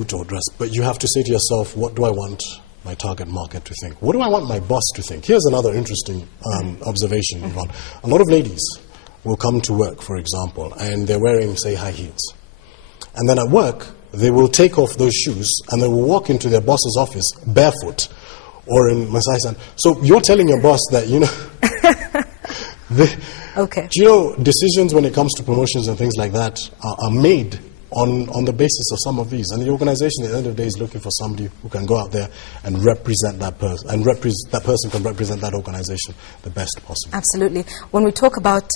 suit or dress, but you have to say to yourself, what do I want my target market to think? What do I want my boss to think? Here's another interesting observation, Yvonne. A lot of ladies will come to work, for example, and they're wearing, say, high heels. And then at work, they will take off those shoes and they will walk into their boss's office barefoot or in Masai San. So you're telling your boss that, you know, okay. Do you know, decisions when it comes to promotions and things like that are made on the basis of some of these. And the organization at the end of the day is looking for somebody who can go out there and represent that person, and that person can represent that organization the best possible. Absolutely. When we talk about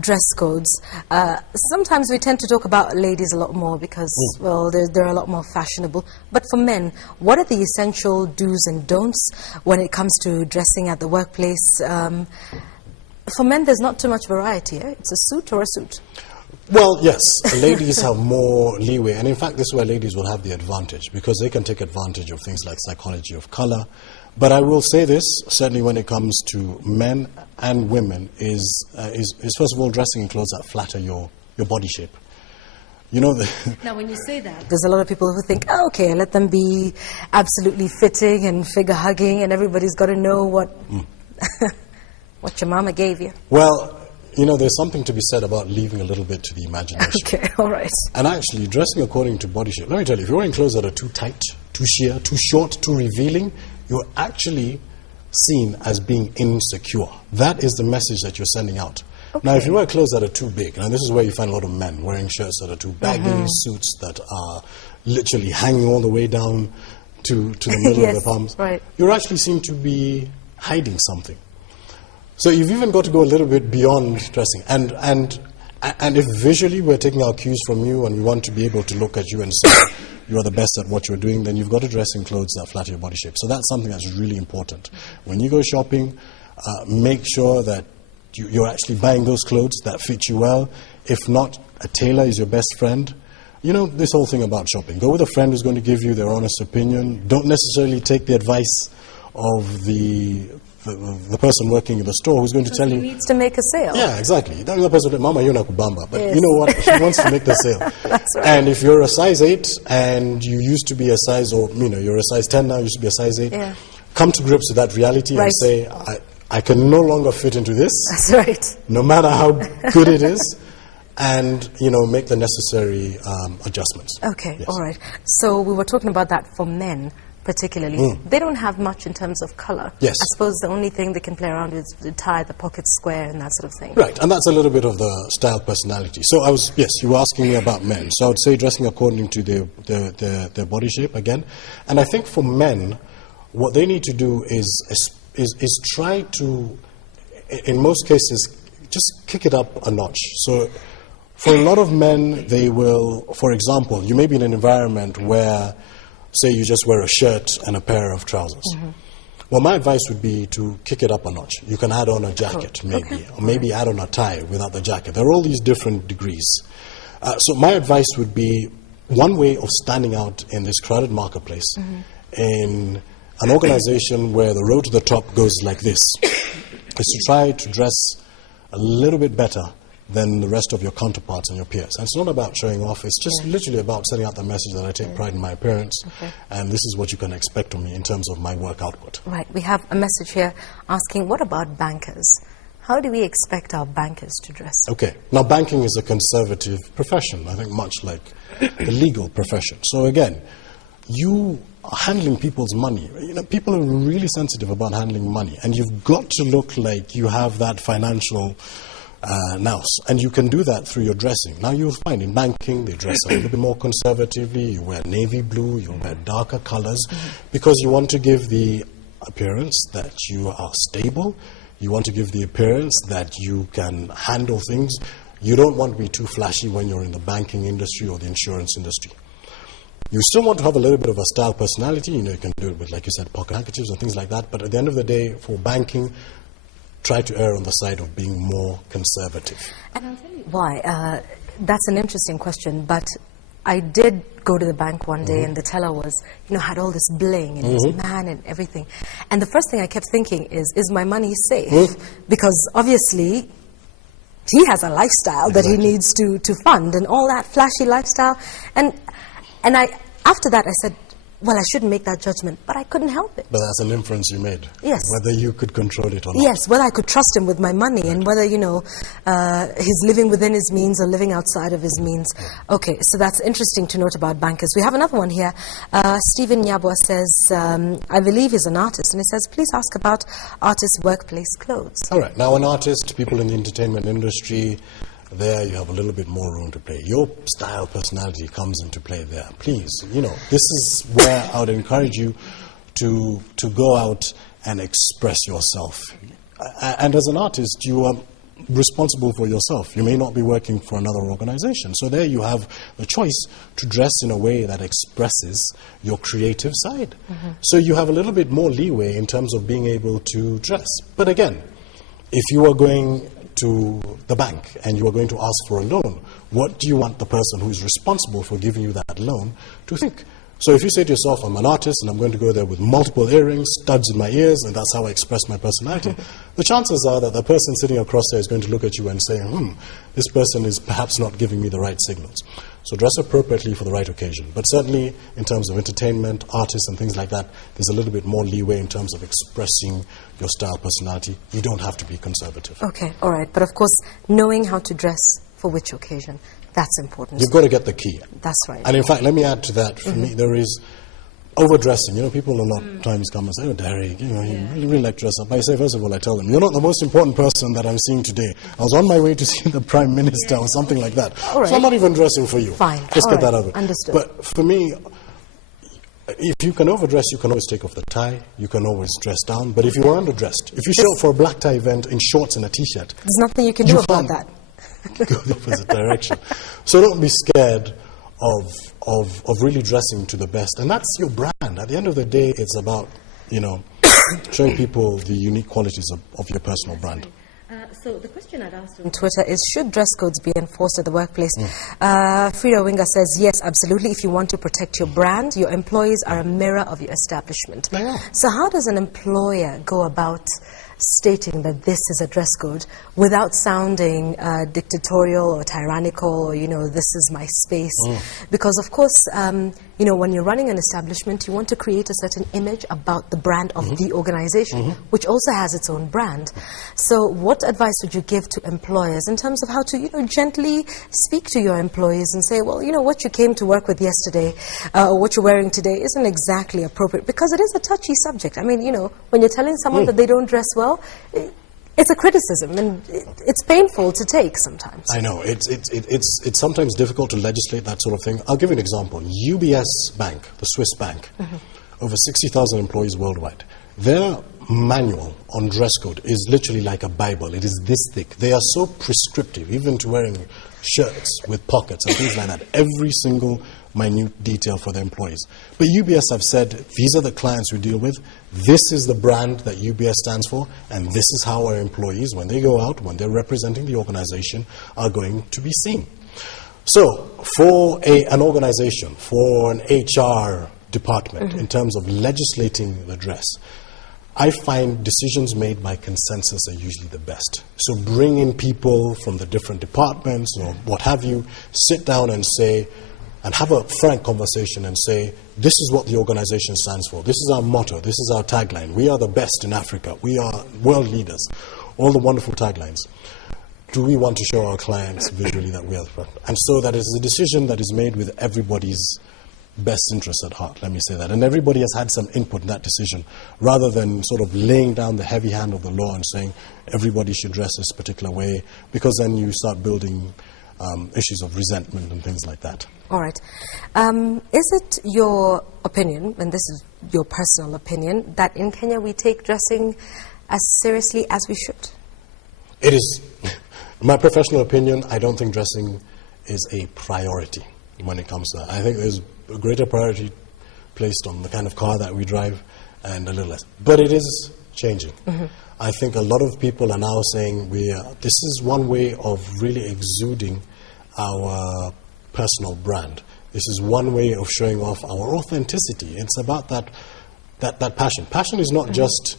dress codes, sometimes we tend to talk about ladies a lot more because, well, they're a lot more fashionable. But for men, what are the essential do's and don'ts when it comes to dressing at the workplace? For men, there's not too much variety. Eh? It's a suit or a suit. Well, yes, ladies have more leeway, and in fact this is where ladies will have the advantage, because they can take advantage of things like psychology of color. But I will say this, certainly when it comes to men and women, is first of all dressing in clothes that flatter your body shape. You know, now when you say that, there's a lot of people who think, oh, okay, let them be absolutely fitting and figure hugging, and everybody's got to know what what your mama gave you. Well, you know, there's something to be said about leaving a little bit to the imagination. Okay, all right. And actually, dressing according to body shape. Let me tell you, if you're wearing clothes that are too tight, too sheer, too short, too revealing, you're actually seen as being insecure. That is the message that you're sending out. Okay. Now, if you wear clothes that are too big, and this is where you find a lot of men wearing shirts that are too baggy, suits that are literally hanging all the way down to the middle of the palms, right. You're actually seen to be hiding something. So you've even got to go a little bit beyond dressing. And if visually we're taking our cues from you and we want to be able to look at you and say you are the best at what you're doing, then you've got to dress in clothes that flatter your body shape. So that's something that's really important. When you go shopping, make sure that you're actually buying those clothes that fit you well. If not, a tailor is your best friend. You know, this whole thing about shopping. Go with a friend who's going to give you their honest opinion. Don't necessarily take the advice of the person working in the store who's going to tell you... He needs to make a sale. Yeah, exactly. That person will say, Mama, you're not kubamba. But you know what? She wants to make the sale. That's right. And if you're a size 8 and you used to be a size, or, you know, you're a size 10 now, you used to be a size 8, come to grips with that reality and say, I can no longer fit into this. That's right. No matter how good it is. And, you know, make the necessary adjustments. Okay, yes. all right. So we were talking about that for men. Particularly, they don't have much in terms of color. Yes. I suppose the only thing they can play around with is the tie, the pocket square, and that sort of thing. Right, and that's a little bit of the style personality. So yes, you were asking me about men. So I would say dressing according to their body shape again. And I think for men, what they need to do is try to, in most cases, just kick it up a notch. So for a lot of men, they will, for example, you may be in an environment where, say you just wear a shirt and a pair of trousers. Well, my advice would be to kick it up a notch. You can add on a jacket, maybe, or maybe add on a tie without the jacket. There are all these different degrees. So my advice would be, one way of standing out in this crowded marketplace, in an organization where the road to the top goes like this, is to try to dress a little bit better than the rest of your counterparts and your peers. And it's not about showing off, it's just literally about setting out the message that I take pride in my appearance, and this is what you can expect of me in terms of my work output. Right, we have a message here asking, what about bankers? How do we expect our bankers to dress? Okay, now banking is a conservative profession, I think much like the legal profession. So again, you are handling people's money. You know, people are really sensitive about handling money, and you've got to look like you have that financial nous, and you can do that through your dressing. Now you'll find in banking they dress a little bit more conservatively. You wear navy blue, you wear darker colors, because you want to give the appearance that you are stable. You want to give the appearance that you can handle things. You don't want to be too flashy when you're in the banking industry or the insurance industry. You still want to have a little bit of a style personality. You know, you can do it with, like you said, pocket handkerchiefs and things like that. But at the end of the day, for banking, try to err on the side of being more conservative. And I'll tell you why. That's an interesting question, but I did go to the bank one day and the teller was, you know, had all this bling and his man and everything. And the first thing I kept thinking is my money safe? Because obviously he has a lifestyle that he needs to fund, and all that flashy lifestyle. And after that I said, well, I shouldn't make that judgment, but I couldn't help it. But that's an inference you made. Yes. Whether you could control it or not. Yes, whether I could trust him with my money and whether, you know, he's living within his means or living outside of his means. Okay, so that's interesting to note about bankers. We have another one here. Stephen Yabwa says, I believe he's an artist, and he says, please ask about artists' workplace clothes. All right. Now, an artist, people in the entertainment industry, there you have a little bit more room to play. Your style, personality comes into play there. Please, you know, this is where I would encourage you to go out and express yourself. And as an artist, you are responsible for yourself. You may not be working for another organization. So there you have the choice to dress in a way that expresses your creative side. So you have a little bit more leeway in terms of being able to dress. But again, if you are going to the bank and you are going to ask for a loan, what do you want the person who is responsible for giving you that loan to think? So if you say to yourself, I'm an artist and I'm going to go there with multiple earrings, studs in my ears, and that's how I express my personality, the chances are that the person sitting across there is going to look at you and say, this person is perhaps not giving me the right signals. So dress appropriately for the right occasion. But certainly in terms of entertainment, artists and things like that, there's a little bit more leeway in terms of expressing your style, personality. You don't have to be conservative. Okay, all right. But of course, knowing how to dress for which occasion, that's important. You've got to get the key. That's right. And in fact, let me add to that. For me, there is overdressing. You know, people a lot of times come and say, oh, Derek, you know, you really like to dress up. I say, first of all, I tell them, you're not the most important person that I'm seeing today. I was on my way to see the Prime Minister or something like that. All right. So I'm not even dressing for you. Fine. Just All get right. that out of it. Understood. But for me, if you can overdress, you can always take off the tie. You can always dress down. But if you are underdressed, if you show up for a black tie event in shorts and a T-shirt, there's nothing you can do about that. Go the opposite direction. So don't be scared of really dressing to the best. And that's your brand. At the end of the day, it's about, you know, showing people the unique qualities of your personal brand. So the question I'd asked on Twitter is, should dress codes be enforced at the workplace? Frida Winger says, yes, absolutely. If you want to protect your brand, your employees are a mirror of your establishment. They are. So how does an employer go about stating that this is a dress code without sounding dictatorial or tyrannical, or, you know, this is my space? Because, of course, you know, when you're running an establishment, you want to create a certain image about the brand of the organization, which also has its own brand. So what advice would you give to employers in terms of how to, you know, gently speak to your employees and say, well, you know, what you came to work with yesterday or what you're wearing today isn't exactly appropriate, because it is a touchy subject. I mean, you know, when you're telling someone that they don't dress well, it's a criticism, and it's painful to take sometimes. I know. It's sometimes difficult to legislate that sort of thing. I'll give you an example. UBS Bank, the Swiss bank, over 60,000 employees worldwide. Their manual on dress code is literally like a Bible. It is this thick. They are so prescriptive, even to wearing shirts with pockets and things like that. Every single minute detail for their employees. But UBS have said, these are the clients we deal with, this is the brand that UBS stands for, and this is how our employees, when they go out, when they're representing the organization, are going to be seen. So, for an organization, for an HR department, in terms of legislating the dress, I find decisions made by consensus are usually the best. So bring in people from the different departments or what have you, sit down and say, and have a frank conversation and say, this is what the organization stands for. This is our motto. This is our tagline. We are the best in Africa. We are world leaders. All the wonderful taglines. Do we want to show our clients visually that we are the best? And so that is a decision that is made with everybody's best interest at heart, let me say that. And everybody has had some input in that decision, rather than sort of laying down the heavy hand of the law and saying everybody should dress this particular way, because then you start building issues of resentment and things like that. All right. Is it your opinion, and this is your personal opinion, that in Kenya we take dressing as seriously as we should? It is. In my professional opinion, I don't think dressing is a priority when it comes to that. I think there's a greater priority placed on the kind of car that we drive and a little less. But it is changing. I think a lot of people are now saying this is one way of really exuding our personal brand. This is one way of showing off our authenticity. It's about that passion. Passion is not just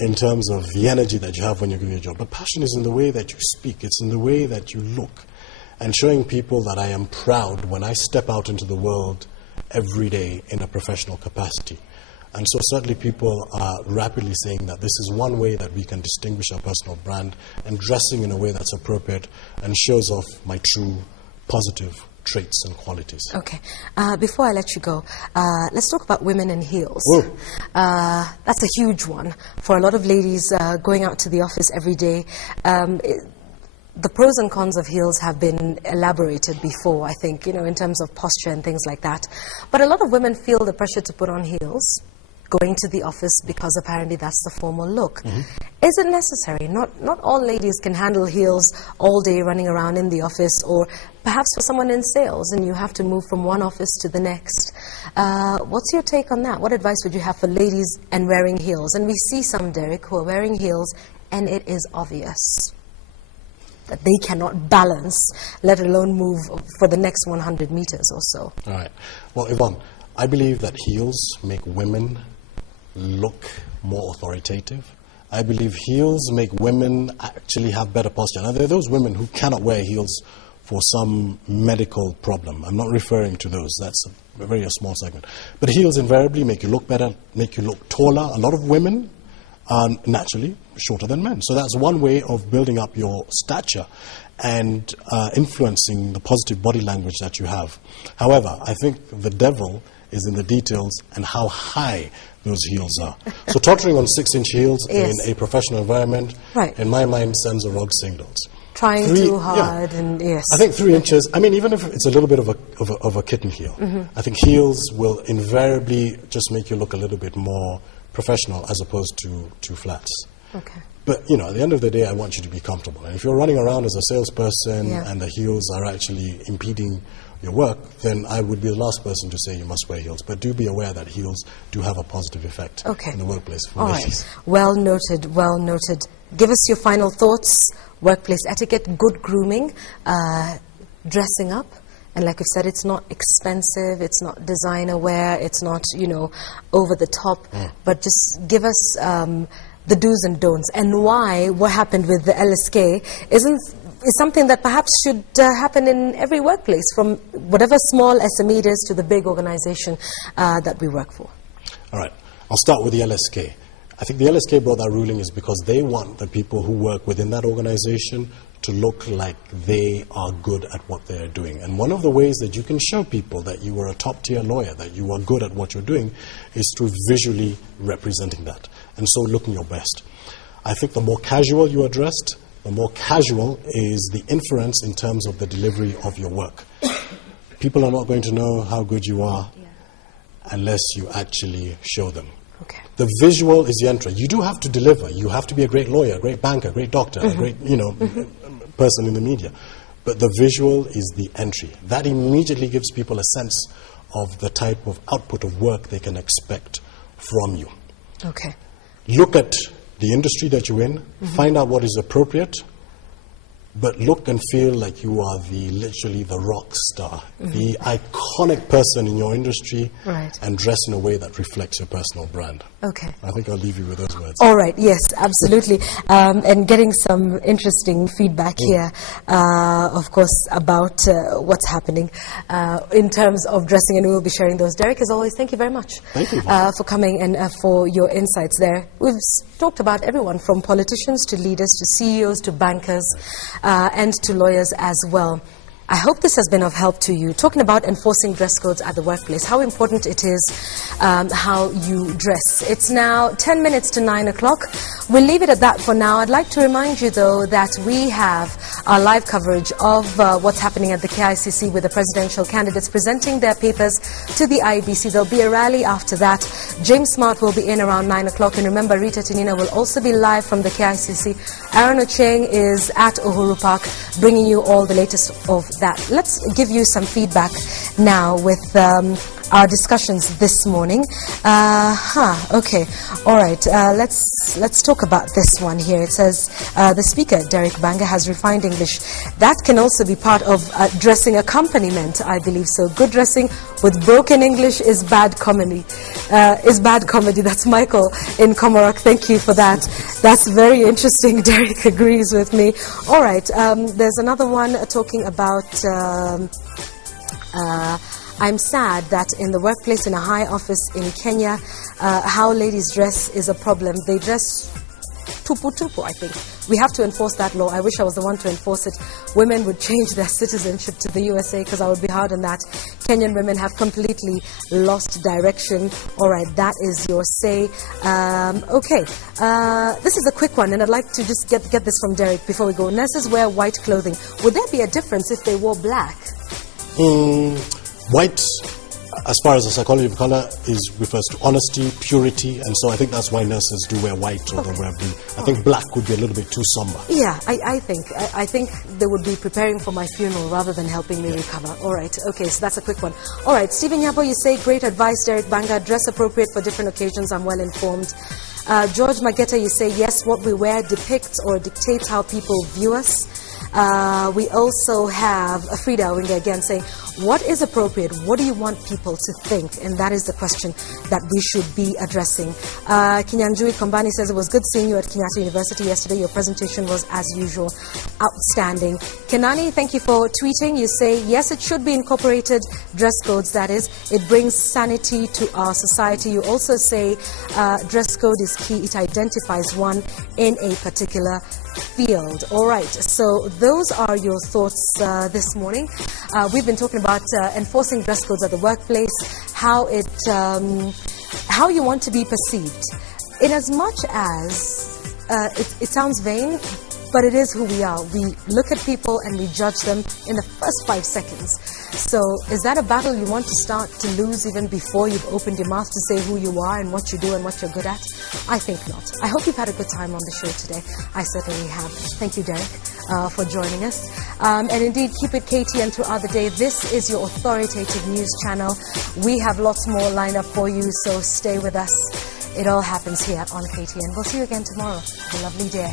in terms of the energy that you have when you're doing your job, but passion is in the way that you speak. It's in the way that you look. And showing people that I am proud when I step out into the world every day in a professional capacity. And so certainly people are rapidly saying that this is one way that we can distinguish our personal brand, and dressing in a way that's appropriate and shows off my true positive traits and qualities. Okay. Before I let you go, let's talk about women in heels. That's a huge one for a lot of ladies going out to the office every day. The pros and cons of heels have been elaborated before, I think, you know, in terms of posture and things like that. But a lot of women feel the pressure to put on heels going to the office because apparently that's the formal look. Is it necessary? Not all ladies can handle heels all day running around in the office, or perhaps for someone in sales and you have to move from one office to the next. What's your take on that? What advice would you have for ladies and wearing heels? And we see some, Derek, who are wearing heels and it is obvious that they cannot balance, let alone move for the next 100 meters or so. All right. Well, Yvonne, I believe that heels make women look more authoritative. I believe heels make women actually have better posture. Now, there are those women who cannot wear heels for some medical problem. I'm not referring to those. That's a very small segment. But heels invariably make you look better, make you look taller. A lot of women are naturally shorter than men. So that's one way of building up your stature and influencing the positive body language that you have. However, I think the devil is in the details and how high those heels are. So tottering on 6-inch heels in a professional environment, in my mind, sends a wrong signals. Trying too hard, and yes. I think 3 inches, I mean, even if it's a little bit of a kitten heel, I think heels will invariably just make you look a little bit more professional as opposed to flats. Okay. But, you know, at the end of the day, I want you to be comfortable. And if you're running around as a salesperson and the heels are actually impeding your work, then I would be the last person to say you must wear heels. But do be aware that heels do have a positive effect in the workplace for ladies. Right. Well noted, well noted. Give us your final thoughts. Workplace etiquette, good grooming, dressing up. And like we've said, it's not expensive, it's not designer wear, it's not, you know, over the top. But just give us the do's and don'ts, and why what happened with the LSK is something that perhaps should happen in every workplace, from whatever small SME it is to the big organization that we work for. All right. I'll start with the LSK. I think the LSK brought that ruling is because they want the people who work within that organization to look like they are good at what they're doing. And one of the ways that you can show people that you are a top-tier lawyer, that you are good at what you're doing, is through visually representing that, and so looking your best. I think the more casual you are dressed, the more casual is the inference in terms of the delivery of your work. People are not going to know how good you are unless you actually show them. Okay. The visual is the entry. You do have to deliver. You have to be a great lawyer, a great banker, a great doctor, a great, you know, person in the media. But the visual is the entry. That immediately gives people a sense of the type of output of work they can expect from you. Okay. Look at the industry that you're in, find out what is appropriate, but look and feel like you are literally the rock star, the iconic person in your industry, and dress in a way that reflects your personal brand. Okay. I think I'll leave you with those words. All right, yes, absolutely. And getting some interesting feedback here, of course, about what's happening in terms of dressing, and we will be sharing those. Derek, as always, thank you very much for coming and for your insights there. We've talked about everyone from politicians to leaders to CEOs to bankers and to lawyers as well. I hope this has been of help to you. Talking about enforcing dress codes at the workplace, how important it is how you dress. It's now 10 minutes to 9 o'clock. We'll leave it at that for now. I'd like to remind you, though, that we have our live coverage of what's happening at the KICC with the presidential candidates presenting their papers to the IEBC. There'll be a rally after that. James Smart will be in around 9 o'clock. And remember, Rita Tinina will also be live from the KICC. Aaron Ocheng is at Uhuru Park, bringing you all the latest of that. Let's give you some feedback now with our discussions this morning. Okay, all right. Let's talk about this one here. It says the speaker, Derek Banga, has refined English. That can also be part of dressing accompaniment, I believe so. Good dressing with broken English is bad comedy. That's Michael in Comorak. Thank you for that. That's very interesting. Derek agrees with me. All right. There's another one talking about I'm sad that in the workplace, in a high office in Kenya, how ladies dress is a problem. They dress tupu, I think. We have to enforce that law. I wish I was the one to enforce it. Women would change their citizenship to the USA because I would be hard on that. Kenyan women have completely lost direction. All right, that is your say. Okay, this is a quick one, and I'd like to just get this from Derek before we go. Nurses wear white clothing. Would there be a difference if they wore black? White, as far as the psychology of color, refers to honesty, purity, and so I think that's why nurses do wear white or they wear blue. I think black would be a little bit too somber. Yeah, I think they would be preparing for my funeral rather than helping me recover. All right, okay, so that's a quick one. All right, Stephen Yapo, you say, great advice, Derek Banga, dress appropriate for different occasions, I'm well informed. George Mageta, you say, yes, what we wear depicts or dictates how people view us. We also have Frida Owinga again saying, what is appropriate? What do you want people to think? And that is the question that we should be addressing. Kinyanjui Kombani says, it was good seeing you at Kenyatta University yesterday. Your presentation was, as usual, outstanding. Kenani, thank you for tweeting. You say, yes, it should be incorporated, dress codes, that is. It brings sanity to our society. You also say, dress code is key. It identifies one in a particular field. All right, so those are your thoughts this morning. We've been talking about enforcing dress codes at the workplace, how you want to be perceived. In as much as it sounds vain, but it is who we are. We look at people and we judge them in the first 5 seconds. So is that a battle you want to start to lose even before you've opened your mouth to say who you are and what you do and what you're good at? I think not. I hope you've had a good time on the show today. I certainly have. Thank you, Derek, for joining us. And indeed, keep it KTN throughout the day. This is your authoritative news channel. We have lots more lined up for you, so stay with us. It all happens here on KTN. We'll see you again tomorrow. Have a lovely day.